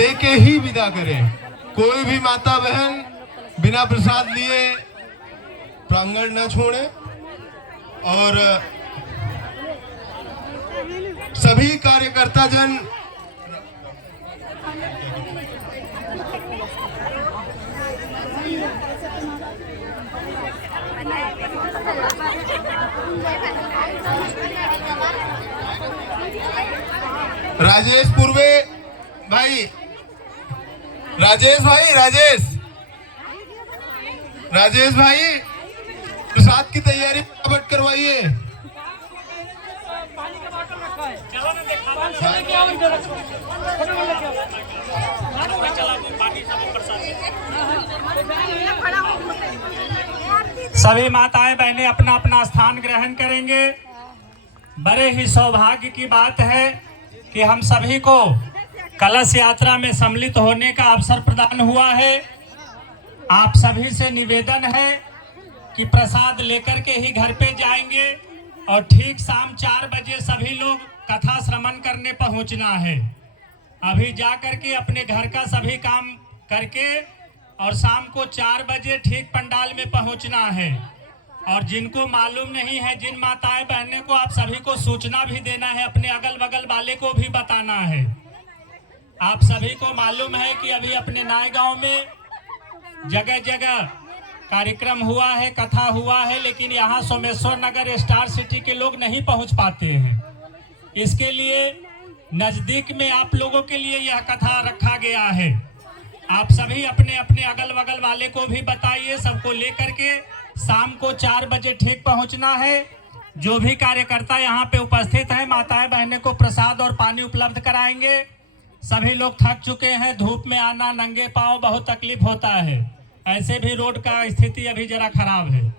दे के ही विदा करें। कोई भी माता बहन बिना प्रसाद लिए प्रांगण न छोड़े और सभी कार्यकर्ता जन राजेश पूर्वे भाई, राजेश भाई प्रसाद की तैयारी फटाफट करवाइए। सभी माताएं बहनें अपना अपना स्थान ग्रहण करेंगे। बड़े ही सौभाग्य की बात है कि हम सभी को कलश यात्रा में सम्मिलित होने का अवसर प्रदान हुआ है। आप सभी से निवेदन है कि प्रसाद लेकर के ही घर पे जाएंगे और ठीक शाम 4 बजे सभी लोग कथा श्रवण करने पहुंचना है। अभी जा करके अपने घर का सभी काम करके और शाम को 4 बजे ठीक पंडाल में पहुंचना है। और जिनको मालूम नहीं है, जिन माताएं बहनें को आप सभी को सूचना भी देना है, अपने अगल बगल वाले को भी बताना है। आप सभी को मालूम है कि अभी अपने नाय गांव में जगह जगह कार्यक्रम हुआ है, कथा हुआ है, लेकिन यहाँ सोमेश्वर नगर स्टार सिटी के लोग नहीं पहुँच पाते हैं। इसके लिए नजदीक में आप लोगों के लिए यह कथा रखा गया है। आप सभी अपने अपने अगल बगल वाले को भी बताइए। सबको लेकर के शाम को 4 बजे ठीक पहुंचना है। जो भी कार्यकर्ता यहाँ पे उपस्थित हैं, माताएं बहनें को प्रसाद और पानी उपलब्ध कराएंगे। सभी लोग थक चुके हैं, धूप में आना, नंगे पांव बहुत तकलीफ होता है। ऐसे भी रोड का स्थिति अभी जरा खराब है।